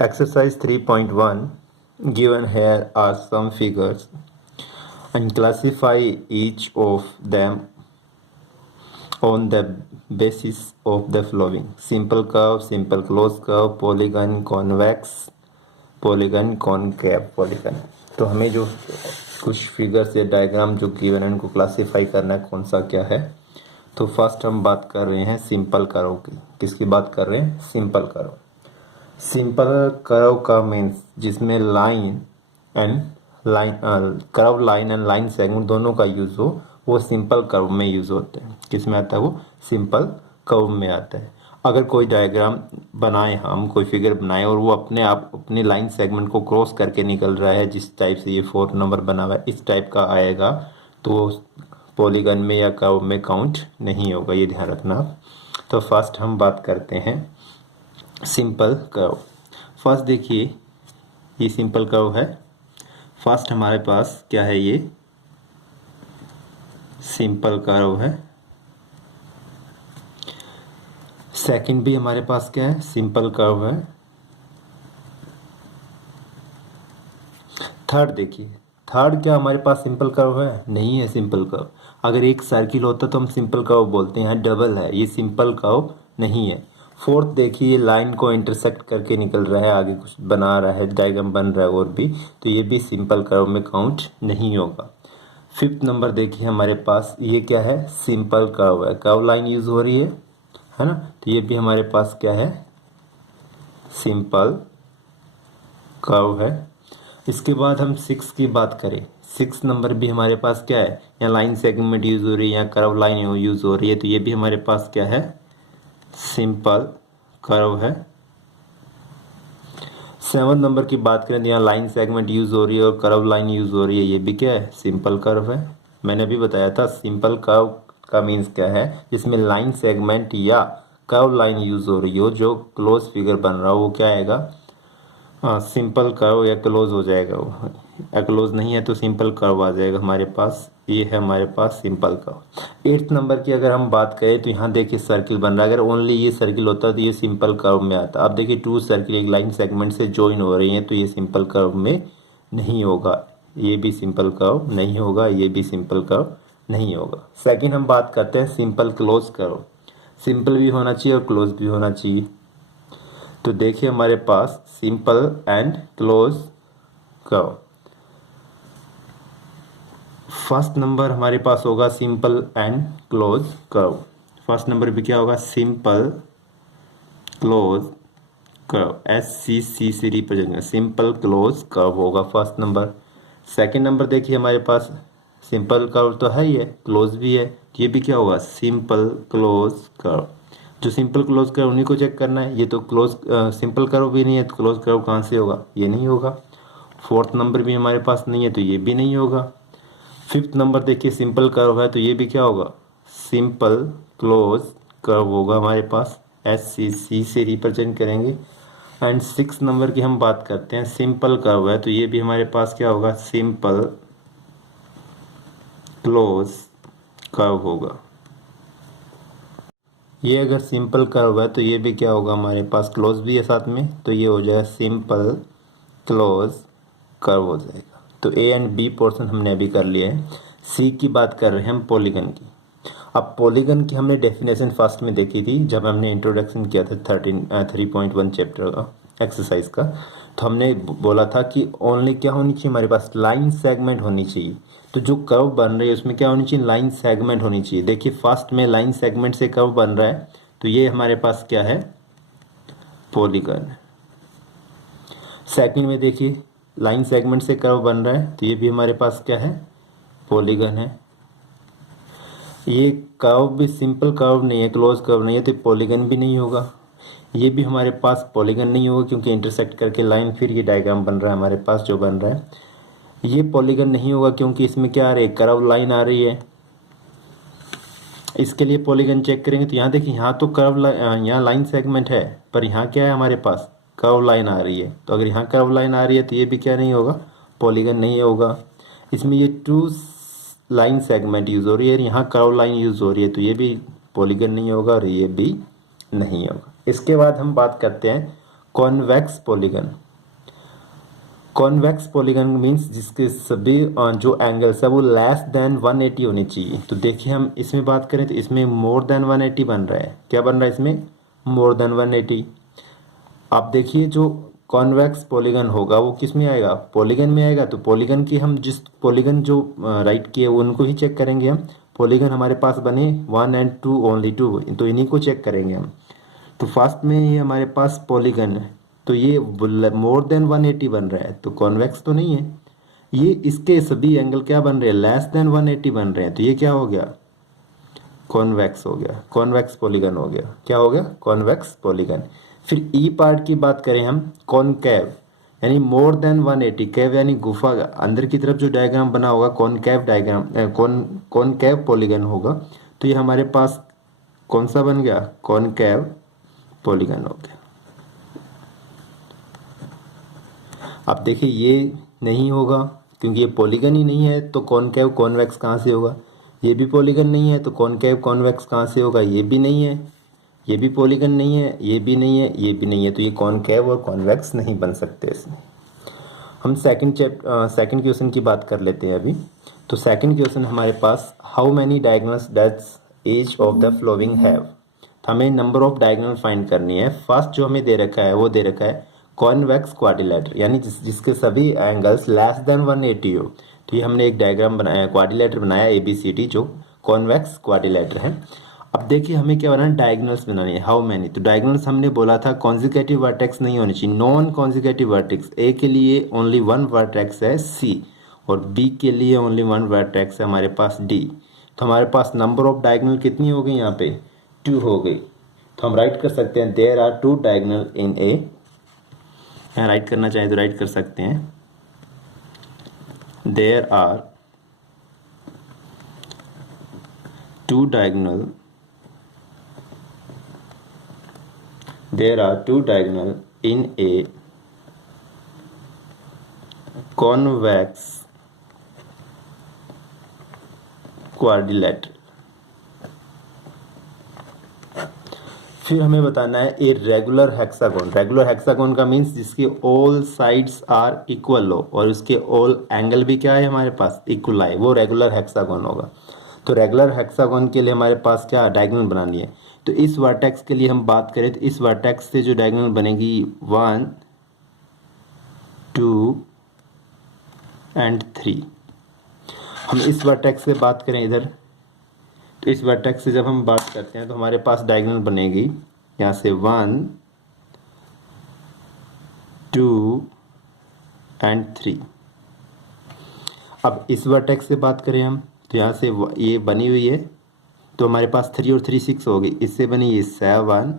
Exercise 3.1 given here are some figures and classify each of them on the basis of the following: simple curve, simple closed curve, polygon, convex polygon, concave polygon। तो हमें जो कुछ figures या diagram जो given है उनको classify करना है कौन सा क्या है। तो फर्स्ट हम बात कर रहे हैं सिंपल कर्व की। किसकी बात कर रहे हैं? Simple curve. सिंपल कर्व का मीन्स जिसमें line and curve line and line segment दोनों का यूज हो, वो सिंपल कर्व में यूज होते हैं। किस में आता है? वो सिंपल कर्व में आता है। अगर कोई डायग्राम बनाए, हम कोई फिगर बनाए और वो अपने आप अपनी लाइन सेगमेंट को क्रॉस करके निकल रहा है, जिस टाइप से ये 4 नंबर बना हुआ है इस टाइप का आएगा, तो पॉलीगन में या कर्व में काउंट नहीं होगा, ये ध्यान रखना आप। तो फर्स्ट हम बात करते हैं सिंपल कर्व। फर्स्ट देखिए ये सिंपल कर्व है। फर्स्ट हमारे पास क्या है? ये सिंपल कर्व है। सेकंड भी हमारे पास क्या है? सिंपल कर्व है। थर्ड देखिए, थर्ड क्या हमारे पास सिंपल कर्व है? नहीं है सिंपल कर्व। अगर एक सर्किल होता तो हम सिंपल कर्व बोलते हैं, डबल है, ये सिंपल कर्व नहीं है। फोर्थ देखिए, लाइन को इंटरसेक्ट करके निकल रहा है, आगे कुछ बना रहा है, डायग्राम बन रहा है और भी, तो ये भी सिंपल कर्व में काउंट नहीं होगा। फिफ्थ नंबर देखिए हमारे पास ये क्या है? सिंपल कर्व है, कर्व लाइन यूज हो रही है ना, तो ये भी हमारे पास क्या है? सिंपल कर्व है। इसके बाद हम 6 की बात करें, 6 नंबर भी हमारे पास क्या है? यहाँ लाइन सेगमेंट यूज हो रही है, यहाँ कर्व लाइन यूज हो रही है, तो ये भी हमारे पास क्या है? सिंपल कर्व है। 7 नंबर की बात करें तो यहाँ लाइन सेगमेंट यूज हो रही है और कर्व लाइन यूज हो रही है, ये भी क्या है? सिंपल कर्व है। मैंने अभी बताया था सिंपल कर्व का मीन्स क्या है? जिसमें लाइन सेगमेंट या कर्व लाइन यूज हो रही हो, जो क्लोज फिगर बन रहा हो, वो क्या आएगा? सिंपल कर्व या क्लोज हो जाएगा वो। क्लोज नहीं है तो सिंपल कर्व आ जाएगा हमारे पास। ये है हमारे पास सिंपल कर्व। 8th नंबर की अगर हम बात करें तो यहाँ देखिए सर्किल बन रहा है। अगर ओनली ये सर्किल होता तो ये सिंपल कर्व में आता। अब देखिए 2 सर्किल एक लाइन सेगमेंट से ज्वाइन हो रही हैं, तो ये सिंपल कर्व में नहीं होगा। ये भी सिंपल कर्व नहीं होगा, ये भी सिंपल कर्व नहीं होगा। सेकेंड हम बात करते हैं सिंपल क्लोज कर्व। सिंपल भी होना चाहिए और क्लोज भी होना चाहिए। तो देखिए हमारे पास simple and close curve. First number हमारे पास होगा simple and close curve. First number भी क्या होगा? सिंपल क्लोज कर्व, SCC से रिप्रेजेंट, सिंपल क्लोज कर्व होगा फर्स्ट नंबर। सेकंड नंबर देखिए हमारे पास सिंपल कर्व तो है ही है, क्लोज भी है, ये भी क्या होगा? Simple close curve. जो सिंपल क्लोज कर्व उन्हीं को चेक करना है। ये तो क्लोज सिंपल कर्व भी नहीं है, तो क्लोज कर्व कहाँ से होगा? ये नहीं होगा। फोर्थ नंबर भी हमारे पास नहीं है, तो ये भी नहीं होगा। फिफ्थ नंबर देखिए सिंपल कर्व है, तो ये भी क्या होगा? सिंपल क्लोज कर्व होगा हमारे पास, SCC से रिप्रेजेंट करेंगे। एंड 6 नंबर की हम बात करते हैं, सिंपल कर्व है, तो ये भी हमारे पास क्या होगा? सिंपल क्लोज कर्व होगा। ये अगर सिंपल कर्व है तो ये भी क्या होगा? हमारे पास क्लोज भी है साथ में, तो ये हो जाएगा सिंपल क्लोज कर्व हो जाएगा। तो A एंड B पोर्शन हमने अभी कर लिया है। C की बात कर रहे हैं हम पॉलीगन की। अब पॉलीगन की हमने डेफिनेशन फर्स्ट में देखी थी जब हमने इंट्रोडक्शन किया था 3.1 चैप्टर का एक्सरसाइज का। तो हमने बोला था कि ओनली क्या होनी चाहिए हमारे पास? लाइन सेगमेंट होनी चाहिए। तो जो कर्व बन रही है उसमें क्या होनी चाहिए? लाइन सेगमेंट होनी चाहिए। देखिए फर्स्ट में लाइन सेगमेंट से कर्व बन रहा है, तो ये हमारे पास क्या है? पॉलीगन। सेकंड में देखिए लाइन सेगमेंट से कर्व बन रहा है, तो ये भी हमारे पास क्या है? पॉलीगन है। ये कर्व भी सिंपल कर्व नहीं है, क्लोज कर्व नहीं है, तो पॉलीगन भी नहीं होगा। ये भी हमारे पास पॉलीगन नहीं होगा क्योंकि इंटरसेक्ट करके लाइन, फिर ये डायग्राम बन रहा है हमारे पास जो बन रहा है। ये पॉलीगन नहीं होगा क्योंकि इसमें क्या आ रही है? कर्व लाइन आ रही है। इसके लिए पॉलीगन चेक करेंगे तो यहाँ देखिए, यहाँ तो कर्व यहाँ लाइन सेगमेंट है, पर यहाँ क्या है हमारे पास? कर्व लाइन आ रही है। तो अगर यहाँ कर्व लाइन आ रही है तो ये भी क्या नहीं होगा? पॉलीगन नहीं होगा। इसमें ये 2 लाइन सेगमेंट यूज हो रही है, यहाँ कर्व लाइन यूज हो रही है, तो ये भी पॉलीगन नहीं होगा और ये भी नहीं होगा। इसके बाद हम बात करते हैं convex polygon. Convex polygon means जिसके सभी जो एंगल्स है वो लेस देन 180 होनी चाहिए। तो देखिए हम इसमें बात करें तो इसमें मोर देन 180 बन रहा है। क्या बन रहा है इसमें? More than 180। आप देखिए जो कॉन्वेक्स पॉलीगन होगा वो किस में आएगा? पॉलीगन में आएगा। तो पॉलीगन की हम जिस पॉलीगन जो राइट किए उनको ही चेक करेंगे हम। पॉलीगन हमारे पास बने 1 and 2 ओनली 2, तो इन्हीं को चेक करेंगे हम। तो फर्स्ट में ये हमारे पास पॉलीगन है, तो ये मोर देन 180 बन रहा है, तो कॉन्वेक्स तो नहीं है। ये इसके सभी एंगल क्या बन रहे हैं? लेस देन 180 बन रहे हैं, तो ये क्या हो गया? कॉन्वेक्स हो गया, कॉन्वेक्स पॉलीगन हो गया। क्या हो गया? Convex polygon. फिर ई पार्ट की बात करें हम, कॉनकेव यानी मोर देन 180। कैव यानी गुफा, अंदर की तरफ जो डायग्राम बना होगा कॉनकेव डायग्राम, कॉनकेव पॉलीगन होगा। तो ये हमारे पास कौन सा बन गया? कॉनकेव पॉलीगन हो गया। अब देखिए ये नहीं होगा क्योंकि ये पॉलीगन ही नहीं है, तो कॉनकेव कॉन्वेक्स कहाँ से होगा? ये भी पॉलीगन नहीं है, तो कॉनकेव कॉन्वेक्स कहाँ से होगा? ये भी नहीं है, ये भी पॉलीगन नहीं है, ये भी नहीं है, ये भी नहीं है, तो ये कॉनकेव और कॉन्वेक्स नहीं बन सकते इसमें। हम सेकंड क्वेश्चन की बात कर लेते हैं अभी। तो सेकंड क्वेश्चन हमारे पास, how many diagonals does each of the following have. तो हमें नंबर ऑफ डायगोनल फाइंड करनी है। फर्स्ट जो हमें दे रखा है वो दे रखा है कॉन्वेक्स क्वाड्रिलेटर, यानी जिसके सभी एंगल्स लेस देन 180 हो। तो ये हमने एक डायग्राम बनाया, क्वाड्रिलेटर बनाया ABCD, जो कॉन्वेक्स क्वाड्रिलेटर है। अब देखिए हमें क्या बनाना है? डायगोनल्स बनानी है। How many? तो डायगोनल्स हमने बोला था कॉन्जिक्यूटिव वर्टेक्स नहीं होनी चाहिए, नॉन कॉन्जिक्यूटिव वर्टेक्स। ए के लिए ओनली 1 वर्टेक्स है C, और B के लिए ओनली 1 वर्टेक्स है हमारे पास D। तो हमारे पास नंबर ऑफ डायगोनल कितनी हो गई? यहाँ पे 2 हो गई। तो हम राइट कर सकते हैं there are 2 diagonal in A। यहाँ राइट करना चाहे तो राइट कर सकते हैं, there are 2 diagonal, there are 2 diagonal in a convex quadrilateral। फिर हमें बताना है ए रेगुलर हेक्सागोन। रेगुलर हेक्सागोन का मीन्स जिसके ऑल साइड्स आर इक्वल हो और उसके ऑल एंगल भी क्या है हमारे पास? इक्वल आए, वो रेगुलर हेक्सागोन होगा। तो रेगुलर हेक्सागोन के लिए हमारे पास क्या डायगोनल बनानी है? तो इस वर्टेक्स के लिए हम बात करें तो इस वर्टेक्स से जो डायगोनल बनेगी 1 2 and 3। हम इस वर्टेक्स से बात करें इधर, तो इस वर्टेक्स से जब हम बात करते हैं तो हमारे पास डायगोनल बनेगी यहाँ से 1 2 and 3। अब इस वर्टेक्स से बात करें हम तो यहाँ से ये बनी हुई है, तो हमारे पास 3 और 3 6 हो गई। इससे बनी ये 7,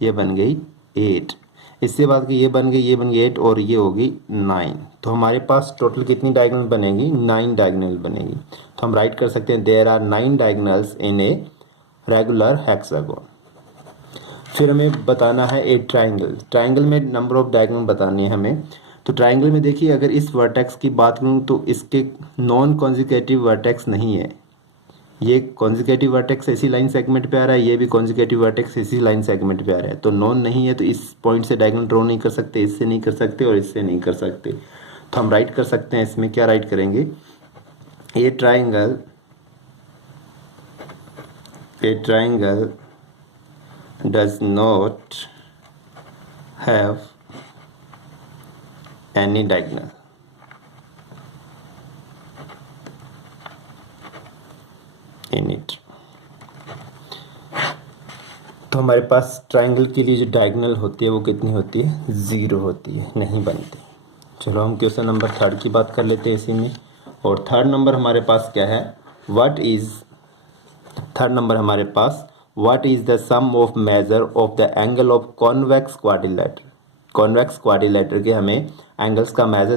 ये बन गई 8, इससे बात की ये बन गई 8 और ये हो गई 9। तो हमारे पास टोटल कितनी डायगोनल बनेगी? 9 डायगोनल बनेगी। तो हम राइट कर सकते हैं there are 9 diagonals in a regular hexagon. फिर हमें बताना है ए ट्राइंगल। ट्राइंगल में नंबर ऑफ डायगोनल बतानी है हमें। तो ट्राइंगल में देखिए अगर इस वर्टेक्स की बात करूँ तो इसके नॉन कॉन्जिक्यूटिव वर्टेक्स नहीं है। ये कॉन्जिक्यूटिव वर्टेक्स इसी लाइन सेगमेंट पे आ रहा है, ये भी कॉन्जिक्यूटिव वर्टेक्स इसी लाइन सेगमेंट पे आ रहा है, तो नॉन नहीं है, तो इस पॉइंट से डायगोनल ड्रॉ नहीं कर सकते, इससे नहीं कर सकते और इससे नहीं कर सकते। तो हम राइट कर सकते हैं इसमें, क्या राइट करेंगे? ए triangle does not have any diagonal. In it. तो हमारे पास ट्राइंगल के लिए जो डायगोनल होती है वो कितनी होती है? 0 होती है, नहीं बनती। चलो हम क्वेश्चन नंबर 3 की बात कर लेते हैं इसी में। और थर्ड नंबर हमारे पास क्या है? थर्ड नंबर हमारे पास what is the sum of measure of the angle of convex quadrilateral. Convex quadrilateral के हमें एंगल्स का मेजर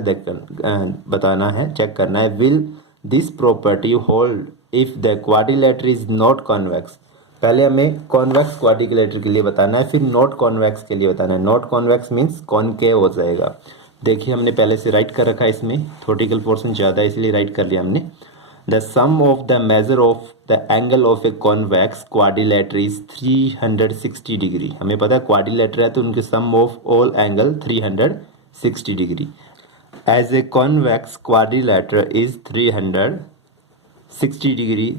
बताना है, चेक करना है। Will this property hold if the quadrilateral is not convex. पहले हमें कॉन्वेक्स क्वाड्रिलेटर के लिए बताना है, फिर नॉट कॉन्वेक्स के लिए बताना है। नॉट कॉन्वेक्स मीन्स कॉनकेव हो जाएगा। देखिए हमने पहले से राइट कर रखा है, इसमें थ्योरेटिकल पोर्शन ज़्यादा है इसलिए राइट कर लिया हमने। The sum of the measure of the angle of a convex quadrilateral is 360 degree. हमें पता है क्वाड्रिलेटर है तो उनके sum of all angle 360 degree. As a convex quadrilateral is 360 degree.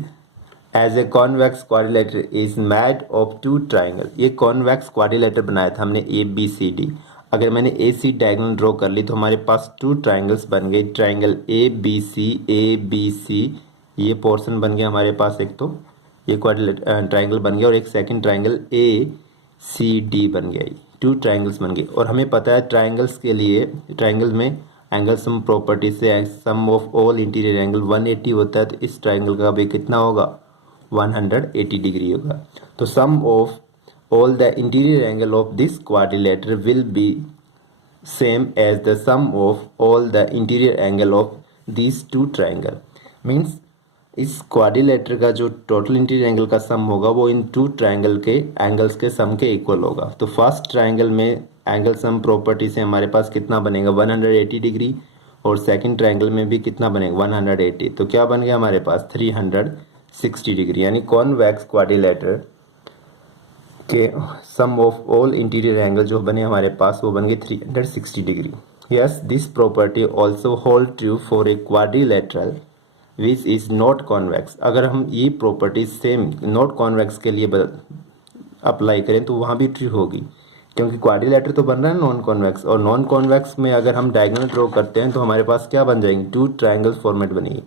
As a convex quadrilateral is made of two triangle. ये convex quadrilateral बनाया था हमने ABCD। अगर मैंने AC डायगोनल ड्रॉ कर ली तो हमारे पास टू ट्राइंगल्स बन गए, ट्राइंगल ABC ये पोर्शन बन गया हमारे पास, एक तो ये ट्राइंगल बन गया और एक सेकंड ट्राइंगल ACD बन गया। टू ट्राइंगल्स बन गए और हमें पता है ट्राइंगल्स के लिए ट्राइंगल में एंगल सम प्रॉपर्टी से सम ऑफ ऑल इंटीरियर एंगल 180 होता है, तो इस ट्राइंगल का भी कितना होगा 180 डिग्री होगा। तो सम of all the interior angle of this quadrilateral will be same as the sum of all the interior angle of these two triangle। means इस क्वाड्रिलेटर का जो टोटल इंटीरियर एंगल का सम होगा वो इन टू ट्राइंगल के angles के सम के equal होगा। तो फर्स्ट ट्राइंगल में एंगल सम प्रॉपर्टी से हमारे पास कितना बनेगा 180 डिग्री और सेकंड ट्राइंगल में भी कितना बनेगा 180। तो क्या बन गया हमारे पास 360 डिग्री, यानी कॉन्वेक्स क्वाड्रिलेटर के सम ऑफ ऑल इंटीरियर एंगल जो बने हमारे पास वो बन गए 360 degree. Yes this property also hold true for a quadrilateral which is not convex. अगर हम ये प्रॉपर्टी सेम नॉट कॉन्वेक्स के लिए अप्लाई करें तो वहाँ भी ट्रू होगी, क्योंकि क्वाड्रिलेटर तो बन रहा है नॉन कॉन्वेक्स और नॉन कॉन्वेक्स में अगर हम डायगोनल ड्रॉ करते हैं तो हमारे पास क्या बन जाएंगे टू ट्राइंगल फॉर्मेट बनेगी।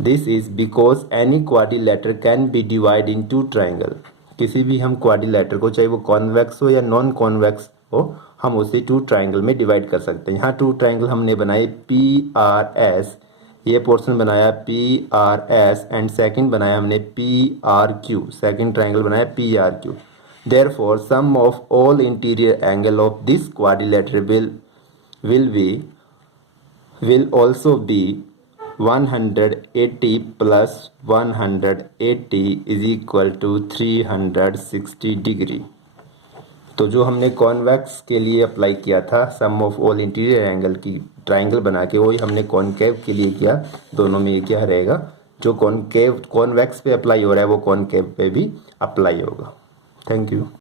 This is because any quadrilateral can be divide in two triangle. किसी भी हम क्वाड्रिलेटर को चाहे वो कॉन्वेक्स हो या नॉन कॉन्वेक्स हो हम उसे टू ट्राइंगल में डिवाइड कर सकते हैं। यहाँ टू ट्राइंगल हमने बनाए PRS, ये पोर्शन बनाया PRS एंड सेकंड बनाया हमने PRQ, सेकंड ट्राइंगल बनाया PRQ। Therefore sum of all interior angle of this quadrilateral will also be 180 plus 180 is equal to 360 degree. तो जो हमने कॉन्वेक्स के लिए अप्लाई किया था सम ऑफ ऑल इंटीरियर एंगल की ट्राइंगल बना के, वही हमने कॉनकेव के लिए किया। दोनों में ये क्या रहेगा, जो कॉनवेक्स पे अप्लाई हो रहा है वो कॉनकेव पे भी अप्लाई होगा। Thank you.